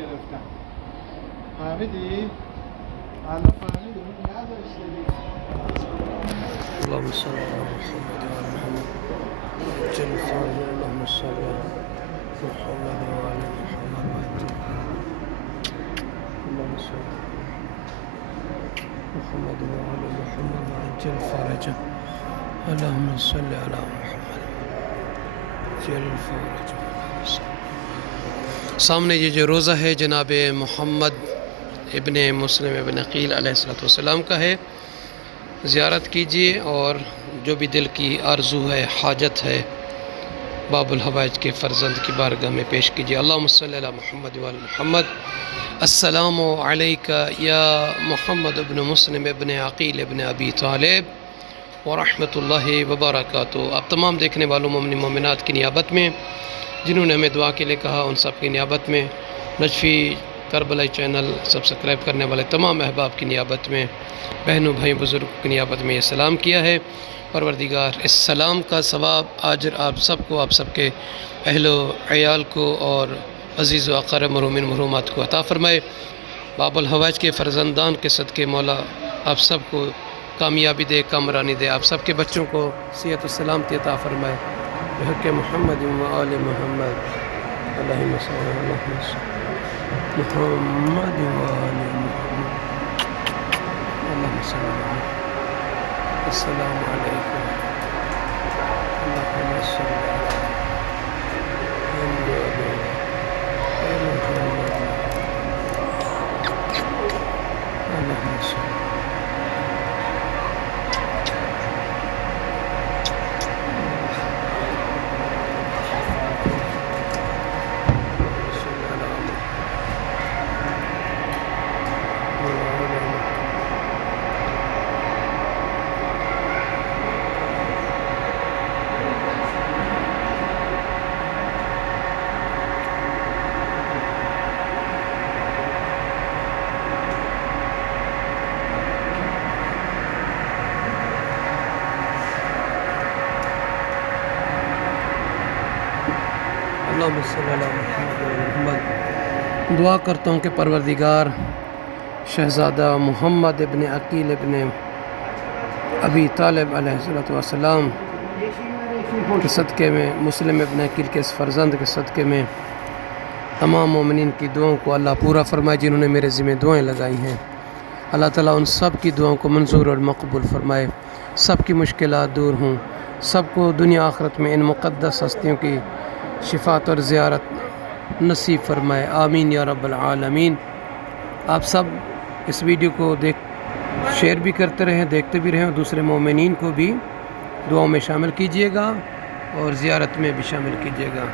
گرفتم. فهمیدی؟ الان فهمیدی اون نداشتی دیگه. اللهم صل على محمد وعلى محمد عجل فرج. اللهم صل على محمد وعلى محمد وعجل. اللهم صل على محمد وعلى محمد وعجل فرجه. اللهم صل على محمد وعجل فرجه. سامنے یہ جو روزہ ہے جناب محمد ابن مسلم ابن عقیل علیہ السلام کا ہے، زیارت کیجیے اور جو بھی دل کی آرزو ہے، حاجت ہے، باب الحوائج کے فرزند کی بارگاہ میں پیش کیجیے. اللہم صلی علی محمد وعلی محمد. السلام علیکہ یا محمد ابن مسلم ابن عقیل ابن ابی طالب ورحمۃ اللہ وبرکاتہ. آپ تمام دیکھنے والوں مومن مومنات کی نیابت میں، جنہوں نے ہمیں دعا کے لیے کہا، ان سب کی نیابت میں، نجفی کربلائی چینل سبسکرائب کرنے والے تمام احباب کی نیابت میں، بہنوں بھائی بزرگ کی نیابت میں یہ سلام کیا ہے. پروردگار اس سلام کا ثواب آجر آپ سب کو، آپ سب کے اہل و عیال کو اور عزیز و اقارب مرحومین مرحومات کو عطا فرمائے. باب الحوائج کے فرزندان کے صدقے مولا آپ سب کو کامیابی دے، کامرانی دے، آپ سب کے بچوں کو صحت و سلامتی عطا فرمائے. بحق محمد و آل محمد. اللہم صل علی محمد و آل محمد. اللہم صل علی محمد. السلام علیکم. اللہم صل علی محمد و آل محمد. اللہم صل اللہم صلی علی محمد و محمد. دعا کرتا ہوں کہ پروردگار شہزادہ محمد ابن عقیل ابن ابی طالب علیہ السلام کے صدقے میں، مسلم ابن عقیل کے اس فرزند کے صدقے میں تمام مومنین کی دعاؤں کو اللہ پورا فرمائے جنہوں نے میرے ذمہ دعائیں لگائی ہیں. اللہ تعالیٰ ان سب کی دعاؤں کو منظور اور مقبول فرمائے، سب کی مشکلات دور ہوں، سب کو دنیا آخرت میں ان مقدس ہستیوں کی شفاعت اور زیارت نصیب فرمائے. آمین یا رب العالمین. آپ سب اس ویڈیو کو شیئر بھی کرتے رہیں، دیکھتے بھی رہیں، اور دوسرے مومنین کو بھی دعاؤں میں شامل کیجیے گا اور زیارت میں بھی شامل کیجیے گا.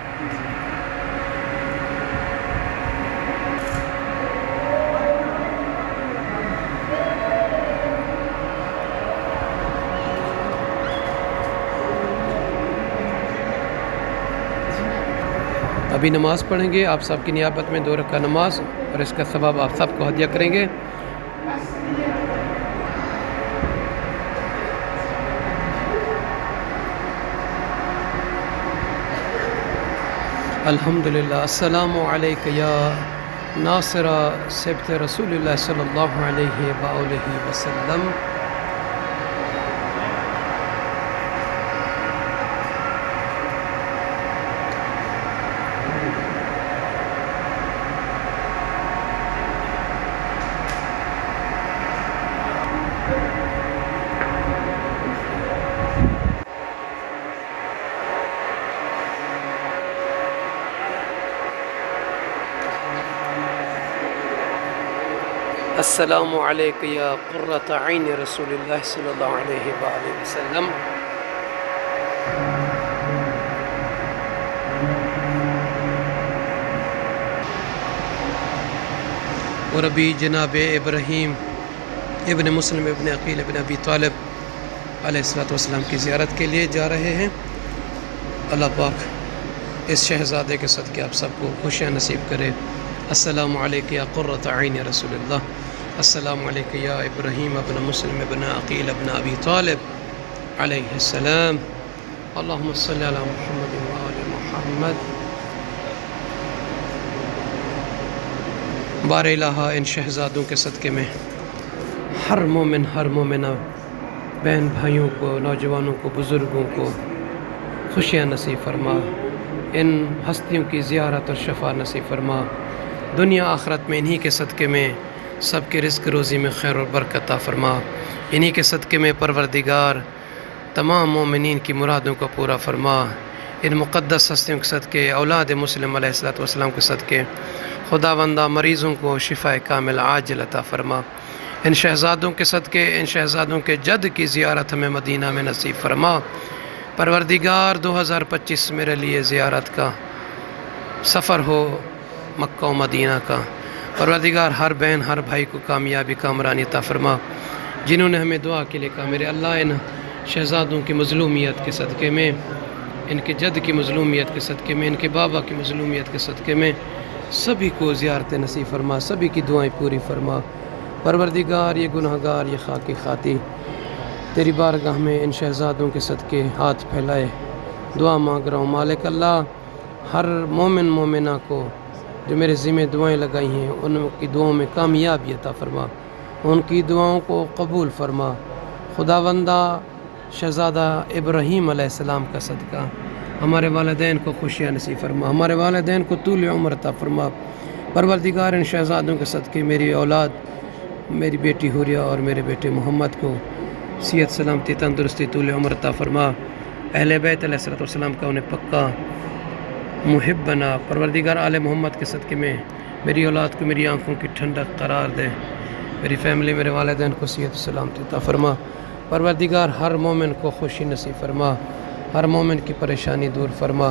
ابھی نماز پڑھیں گے آپ سب کی نیابت میں 2 رکعت نماز، اور اس کا ثواب آپ سب کو ہدیہ کریں گے. الحمدللہ. السلام علیکہ یا ناصر سبت رسول اللہ صلی اللہ علیہ وآلہ وسلم. السلام علیکہ یا قرۃ عین رسول اللہ صلی اللہ علیہ وآلہ وسلم. اور ابھی جناب ابراہیم ابن مسلم ابن عقیل ابن ابی طالب علیہ السلام کی زیارت کے لیے جا رہے ہیں. اللہ پاک اس شہزادے کے صدقے آپ سب کو خوشیاں نصیب کرے. السلام علیکہ یا قرۃ عین رسول اللہ. السلام علیکہ یا ابراہیم ابن مسلم ابن عقیل ابن ابی طالب علیہ السلام. اللہم صلی علی محمد و آل محمد. بار الہ ان شہزادوں کے صدقے میں ہر مومن ہر مومنہ بہن بھائیوں کو، نوجوانوں کو، بزرگوں کو خوشیاں نصیب فرما، ان ہستیوں کی زیارت اور شفا نصیب فرما، دنیا آخرت میں انہی کے صدقے میں سب کے رزق روزی میں خیر اور برکت عطا فرما، انہی کے صدقے میں پروردگار تمام مومنین کی مرادوں کو پورا فرما، ان مقدس ہستیوں کے صدقے، اولاد مسلم علیہ السلام کے صدقے خداوندہ مریضوں کو شفا کامل عاجل عطا فرما، ان شہزادوں کے صدقے، ان شہزادوں کے جد کی زیارت ہمیں مدینہ میں نصیب فرما، پروردگار 2025 میرے لیے زیارت کا سفر ہو مکہ و مدینہ کا، پروردگار ہر بہن ہر بھائی کو کامیابی کامرانی عطا فرما، جنہوں نے ہمیں دعا کے لیے کہا میرے اللہ ان شہزادوں کی مظلومیت کے صدقے میں، ان کے جد کی مظلومیت کے صدقے میں، ان کے بابا کی مظلومیت کے صدقے میں سبھی کو زیارت نصیب فرما، سبھی کی دعائیں پوری فرما، پروردگار یہ گناہگار یہ خاکی خاطی تیری بارگاہ میں ان شہزادوں کے صدقے ہاتھ پھیلائے دعا مانگ رہا ہوں، مالک اللہ ہر مومن مومنہ کو جو میرے ذمہ دعائیں لگائی ہیں ان کی دعاؤں میں کامیابی عطا فرما، ان کی دعاؤں کو قبول فرما، خداوندہ شہزادہ ابراہیم علیہ السلام کا صدقہ ہمارے والدین کو خوشیاں نصیب فرما، ہمارے والدین کو طول عمر عطا فرما، پروردگار ان شہزادوں کے صدقے میری اولاد میری بیٹی حوریہ اور میرے بیٹے محمد کو صحت سلامتی تندرستی طول عمر عطا فرما، اہل بیت علیہ السلام کا انہیں پکا محب بنا، پروردگار آل محمد کے صدقے میں میری اولاد کو میری آنکھوں کی ٹھنڈک قرار دے، میری فیملی میرے والدین کو صحت سلامتی عطا فرما، پروردگار ہر مومن کو خوشی نصیب فرما، ہر مومن کی پریشانی دور فرما،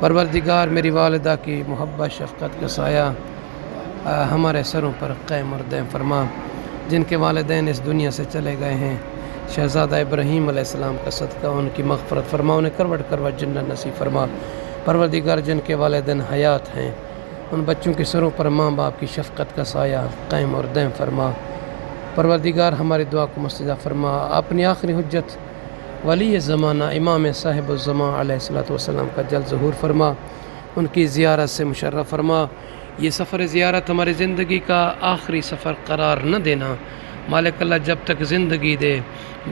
پروردگار میری والدہ کی محبت شفقت کا سایہ ہمارے سروں پر قائم اور دائم فرما، جن کے والدین اس دنیا سے چلے گئے ہیں شہزادہ ابراہیم علیہ السلام کا صدقہ ان کی مغفرت فرما، انہیں کروٹ کروٹ جنت نصیب فرما، پروردگار جن کے والدین حیات ہیں ان بچوں کے سروں پر ماں باپ کی شفقت کا سایہ قائم اور دائم فرما، پروردگار ہماری دعا کو مستجاب فرما، اپنی آخری حجت ولی زمانہ امام صاحب الزمان علیہ السلام کا جلد ظہور فرما، ان کی زیارت سے مشرف فرما، یہ سفر زیارت ہماری زندگی کا آخری سفر قرار نہ دینا، مالک اللہ جب تک زندگی دے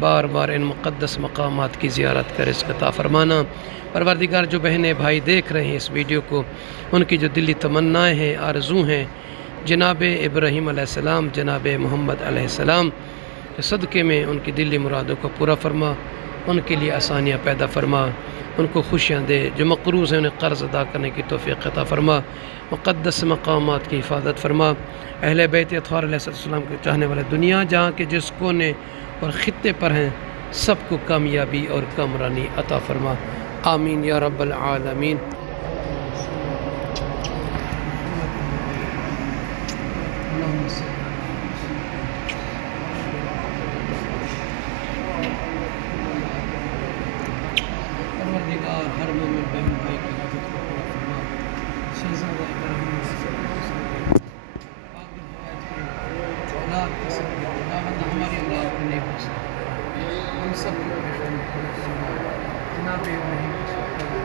بار بار ان مقدس مقامات کی زیارت کا رزق عطا فرمانا، پروردگار جو بہنیں بھائی دیکھ رہے ہیں اس ویڈیو کو ان کی جو دلی تمنائیں ہیں آرزو ہیں جناب ابراہیم علیہ السلام جناب محمد علیہ السلام کے صدقے میں ان کی دلی مرادوں کو پورا فرما، ان کے لیے آسانیاں پیدا فرما، ان کو خوشیاں دے، جو مقروض ہیں انہیں قرض ادا کرنے کی توفیق عطا فرما، مقدس مقامات کی حفاظت فرما، اہل بیت اطہار علیہ السلام کے چاہنے والے دنیا جہاں کے جس کونے اور خطے پر ہیں سب کو کامیابی اور کامرانی عطا فرما، آمین یا رب العالمین۔ پروردگار ہر مومن بہن بھائی کی حاجت کو پورا فرما، شہزادہ ابراہیم پاک روایت کے اولاد کے صدقے خداوند ہماری اولاد کو نیک بخش، ہم سب کی پریشانی کو فرما، جناب ابراہیم کے صدقے